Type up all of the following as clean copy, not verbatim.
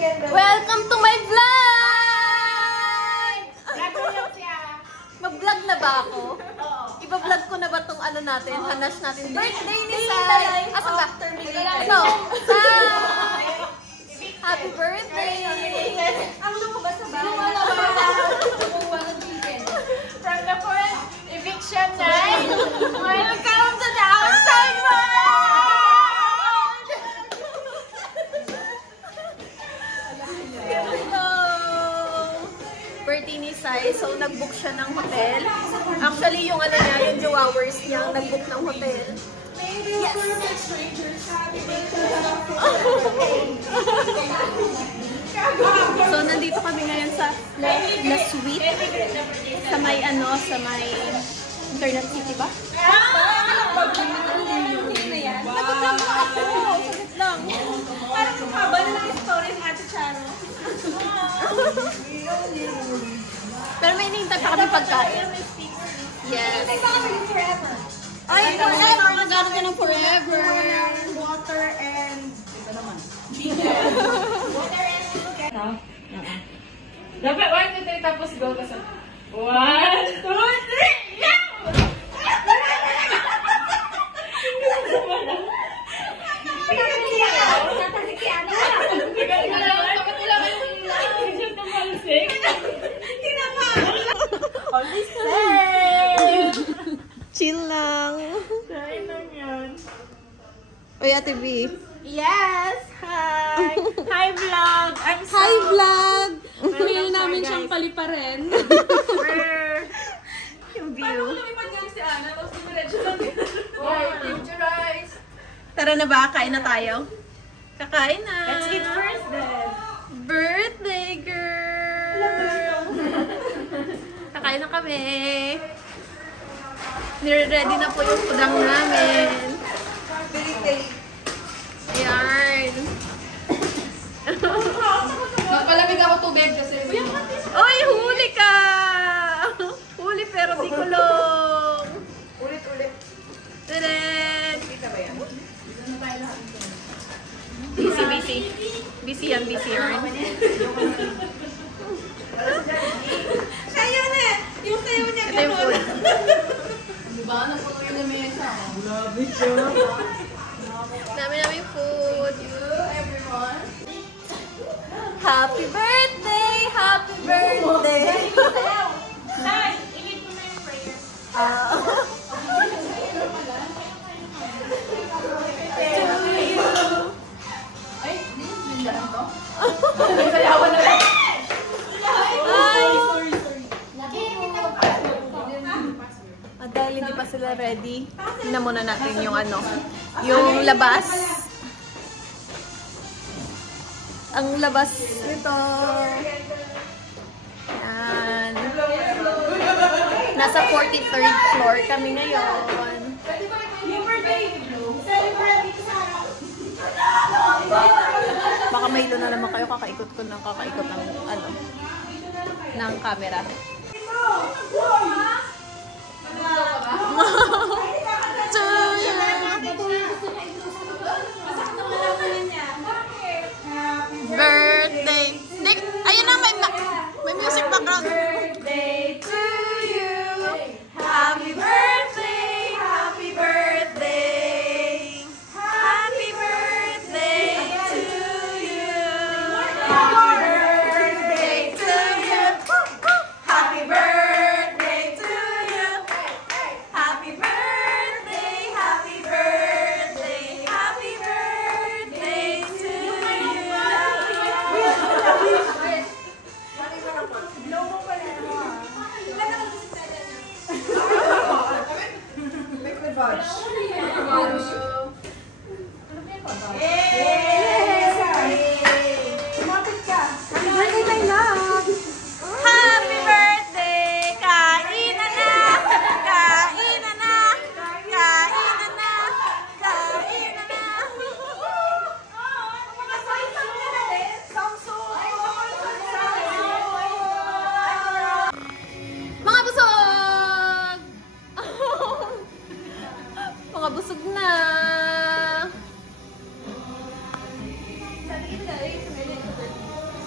Welcome to my vlog! Mag-vlog na ba ako? Iba-vlog ko na ba tong ano natin? Hanash natin. Birthday ni Sai! Asa ba? No! Sai! Happy birthday! Ang lumabas sa bahay. From the first eviction night, welcome to the outside world! Hello! Birthday ni Sai, so nag-book siya ng hotel. Actually, yung ano niya, yung jowawers niya, nag-book ng hotel. Yes. So, nandito kami ngayon sa La Suite. Sa may ano, sa may Internet City ba? Nagtatrapo ako. Saglit lang. Parang ang haba na ng story ng Ate Charo. Pero may hinihintay pa kami pagkain. Yes. Forever. Ay, forever! Magkano ka ng forever? Water and... Dapat 1, 2, 3, tapos go ka sa 1, 2, 3, yeah! Chill lang. Uy, Ate B. Yes! Hi! Hi vlog! I'm so... Hi, vlog! Pili namin siyang paliparin. Yung view. Paano lumipad nga si Ana? Tapos dumiretso lang. Picturize! Tara na ba? Kain na tayo? Kakain na. Let's eat first then. Birthday girl! Kakain na kami. Nire-ready na po yung pudang namin. Birthday. Ayan. Magpalamig ako tubig kasi. Oy, huli ka! Huli pero di kulong. Ulit. Tadaan! Kita ba yan? Busy. Busy yan. Kaya na! Yung sayo niya Ito yung food. Diba? Napuno yung lamesa. Dami namin food. Everyone. Happy birthday! Happy birthday! Sai, i-lead mo na yung prayer. Ay, nindahan to? Sayawan na lang. Sorry. Dahil hindi pa sila ready, tingnan muna natin yung ano, yung labas. Ang labas nito. Yan. Nasa 43rd floor kami ngayon. Yung birthday, celebrate dito sa Baka may ilo na naman kayo, kakaikot ng ano, ng camera. Birthday! Ayun na, may music background. Birthday to you. Happy birthday. Happy birthday. Happy birthday to you. Happy birthday to you. Happy birthday to you. Happy birthday. Happy birthday. Happy birthday to you.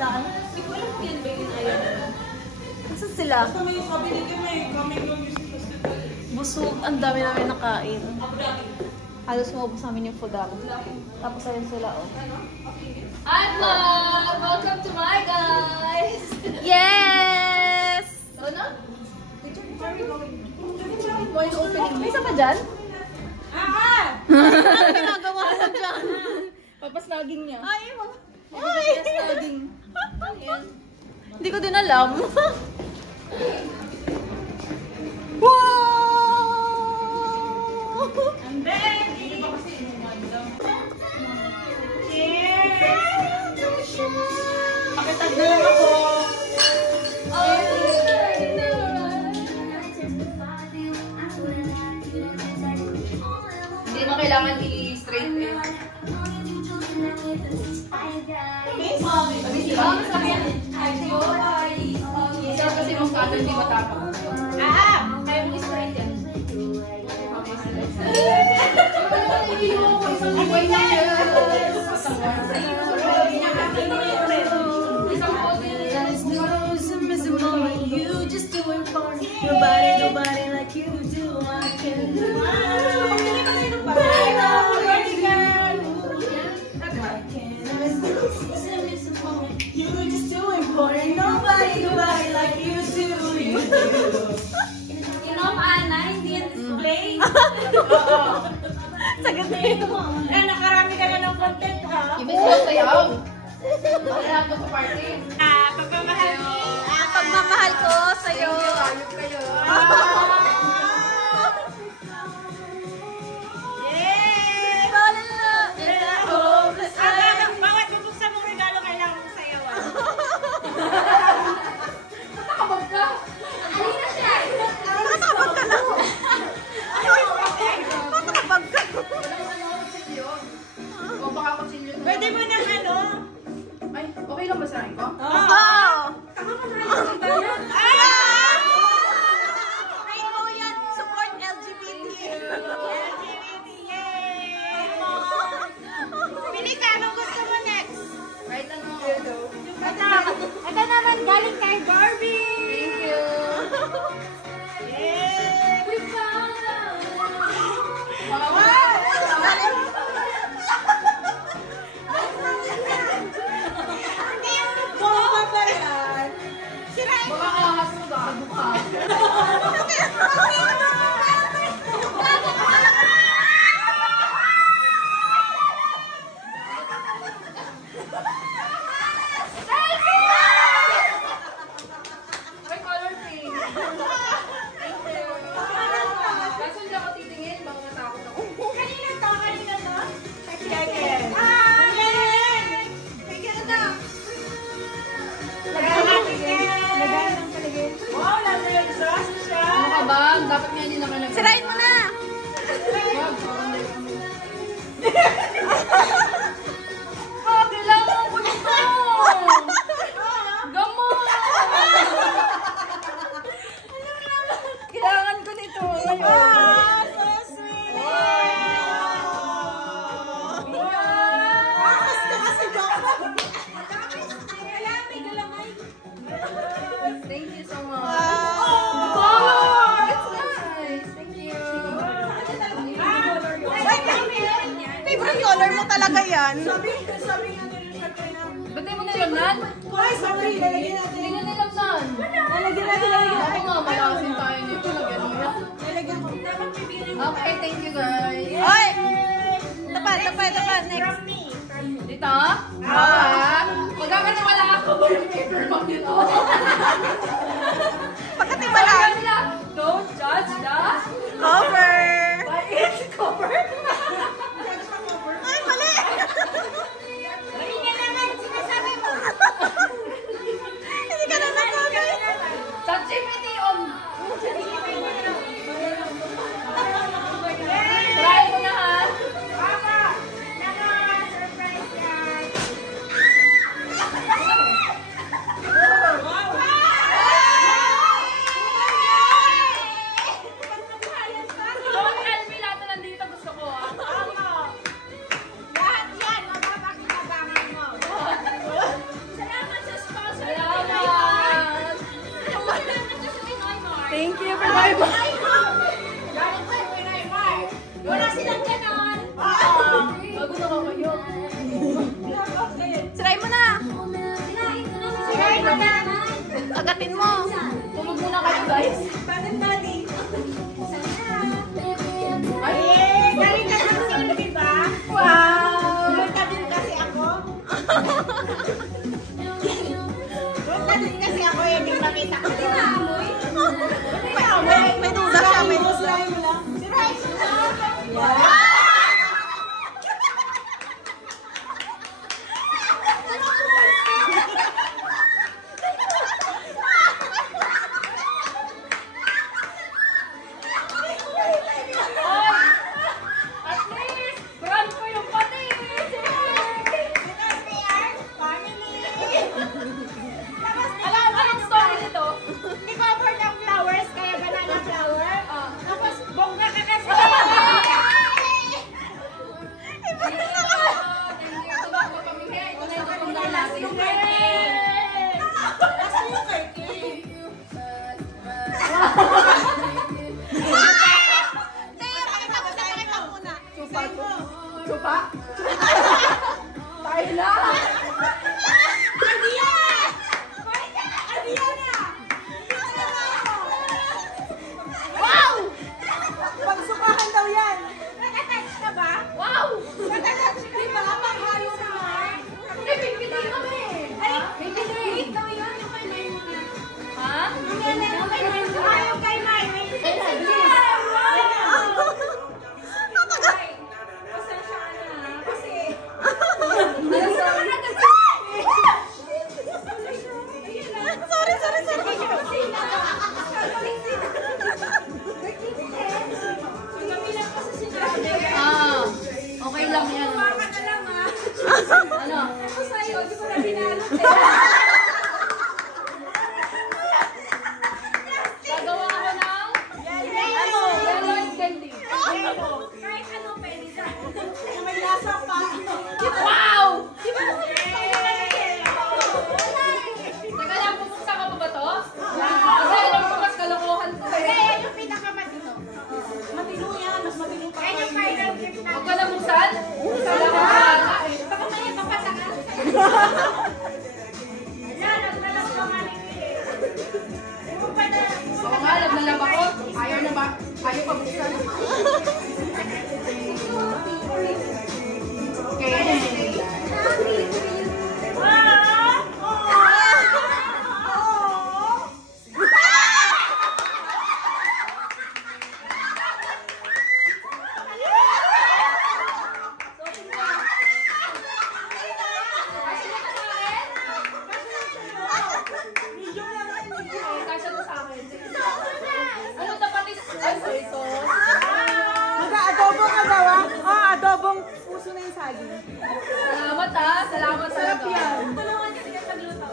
Saan? Hindi ko alam kung yan ba yung ayaw. Nasaan sila? Basta may sabi nito may coming ng music festival. Busog. Ang dami namin nakain. Halos maubos namin yung food ako. Tapos ayun sila, oh. Hi vlog! Welcome to my guys! Yes! So na? May opening. May isa pa dyan? Ano ginagawa ko dyan? Papasnaging niya. Ay, hindi ko din alam. Wow! And then, hindi pa kasi cheers! Pakitag na lang ako. Hindi mo kailangan i-straight eh. Isa kasi mong kato, hindi matapang. Kaya mo straight yan. Nobody like you do. I can do You're just too important. Nobody like you do. You know, Ana, hindi yan display. Sagot na yun. Nakarami ka na ng content, ha? Ibig ko sayaw. Wala ko sa party. Pagmamahal ko. Pagmamahal ko sa'yo. Ayok kayo. Yay! Bawat bubuksan mong regalo, kailangan mong sayawan. Nakabag ka. Alina siya. Nakakabag ka lang. Nakakabag ka. O baka kutsilyo. Pwede mo ng ano? Ay, okay lang ba sa akin ko? Oo. Rainbow yan. Support LGBT. Pili ka, anong gusto mo next? Right ano? Ito naman galing kay Barbie. Thank you. Yay! We found out. Hindi yung bomba pa yan. Sirain mo. Baka ahas mo ba? Buka. May color pink. Thank you. Kaso hindi ako titingin, baka matakot ako. Kanina to? Second. Yay! Bigyan na. Lagyan natin yan. Wow, nasa-exhaust siya. Ano ka ba? Dapat nga hindi naman nag- Sirain mo na. Wag, wag, kailangan ko nito! Gamot! Kailangan ko nito! Wow, so sweet. Akas ka kasi Thank you so much. Wow. It's nice. Thank you. Favorite color mo talaga yan. Sabi nga nila siya kayo na. Ba't di mo nilamnan? Ay, sorry, lalagyan natin. Hindi niya nilamnan. Lalagyan natin. Ako nga, malasin tayo dito. Lagyan mo yan. Lalagyan ko. Dapat bibigyan mo. Okay, thank you guys. Oy! Tapat. Next. From me. Dito? Magkakatiwala ako. Yung paper bag dito. Pagkatiwala. Don't judge the Cover. by its cover. Ay, mali. Mali ka naman, sinasabi mo. Hindi ka na nasabi. ChatGPT on. Try mo na ha. Papa, naka-surprise yan. Agatin mo. Tulog muna kayo, guys. Body. Ay, Galing ka ng silbi ba? wow! Punta din kasi ako. Punta din kasi ako yan yung makita ko. May duda siya. May duda. Si Rice lang. At least, brand ko yung pati. Because we are family. Anong story nito? Hindi covered ang flowers, kaya banana flower. Tapos, bongga ka kasi. Chupa? Tayo na! Wow! Pagsukahan daw yan. Nag-attach ka ba? Wow! Nag-attach ka ba? Panghalo sa Mark. Hindi, bibili kami! Ay, Bibili! wait daw yun. Yung kay May muna. Ha? Yung kay May. Yung kay May. Ay, sabi. Pasensya ka na. Kasi... Ah, okay lang yan. Baka na lang ah. Ano? Ako sa'yo, di ko na binalot eh. Gagawa ako ng Ano? yellow and candy. Kahit ano pwede sa... May lasa pa. Wow! Di ba naman yung Teka lang, bubuksan ka pa ba to? Kasi alam ko mas kalokohan to eh. yung pinakamatino. Matino yan. Mas matino pa. Yan yung final gift na. Huwag ka na buksan. Buksan ako wala eh. Baka may papatakas. Yan, naglalak ka nga ni Philip. Hindi mo pa na... Oo nga, naglalab ako. Ayaw na ba? Ayaw pa buksan. Okay. Kasya to sa akin. Ano tapatis? Ay, soy sauce. Mag-adobo ka daw ah? Oo, adobong puso na yung saging. Salamat ah. Salamat Sarap talaga. yan. Tulungan niya siya pagluto.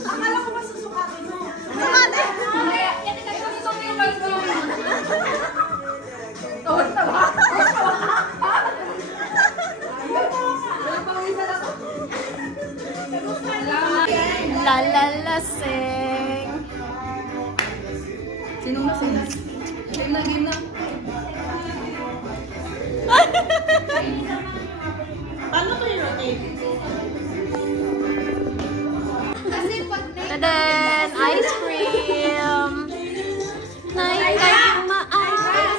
Akala ko ba susukatin mo? Sumate! Kaya, yan ito yung gusto ko yung guys ko. Torta ba? Walang pangisa na to. Salamat. Lalalasing. Sinong masaya? Game na, game na. Paano to yung rotate? Tadan! Ice cream! Nay, kahit ma-ice cream.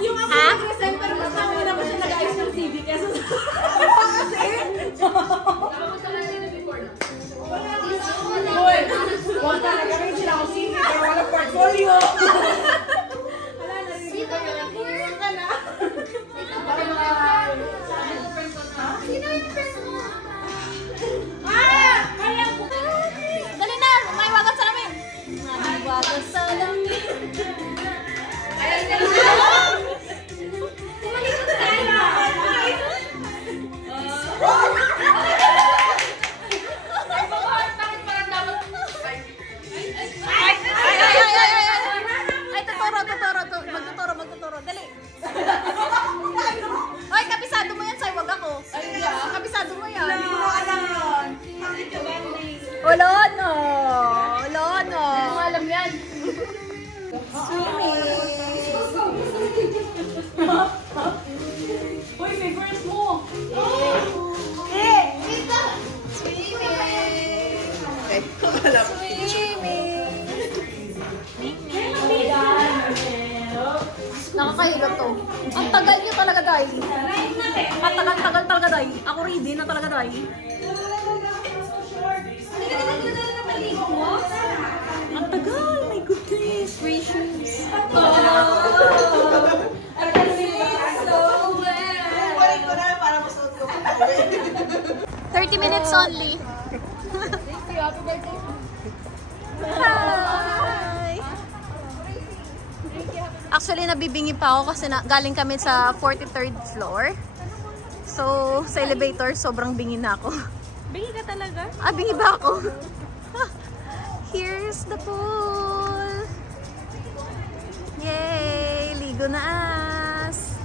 Yung ako Ha? nag-resign pero mas namin naman siya nag-ayos ng CV kasi Tapos sa kanila na before na. Boy, huwag talaga rin sila ako CV pero wala portfolio. Wala na rin. Sino yung friend ka na? Sino yung friend mo? Ah! Kaya ko. Dali na! May wagas sa lamin! May wagas sa lamin! Ayan na. Tumalikot tayo. Ay, bakit parang dapat... Ay, tuturo. Magtuturo. Dali! Ay, kabisado mo yan, Sai. Wag ako. Kabisado mo yan. Hindi mo alam yun. Bakit yung ending? Wala na. Hindi ko alam yan. Uy, may first mo. Nakakahilot to. Ang tagal niyo talaga, Day. Ang tagal talaga, Day. Ako ready na talaga, Day. Ang tagal, my goodness. Precious. 30 minutes only. Hi! Actually, nabibingi pa ako kasi galing kami sa 43rd floor. So, sa elevator, sobrang bingi na ako. Bingi ka talaga? Ah, bingi ba ako? Here's the pool! Yay! Ligo na as!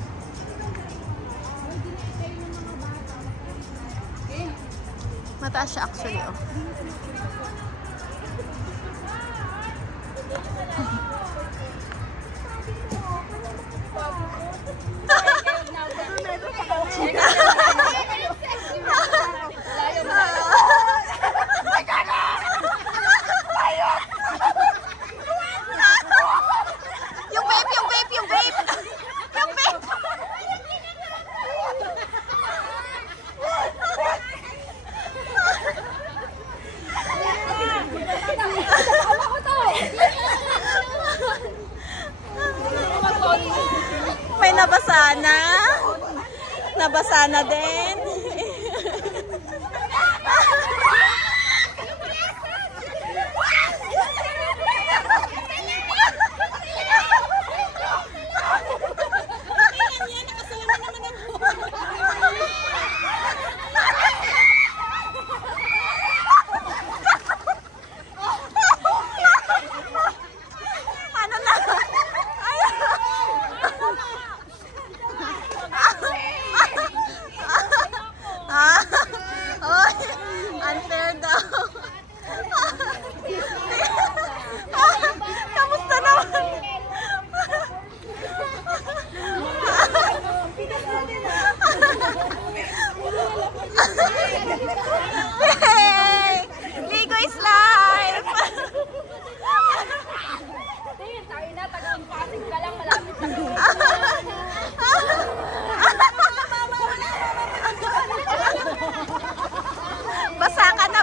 Mataas siya actually, oh. May nabasa na. Nabasa na din.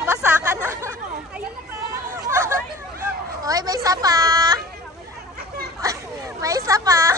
Basa ka na. Oy, may isa pa. May isa pa.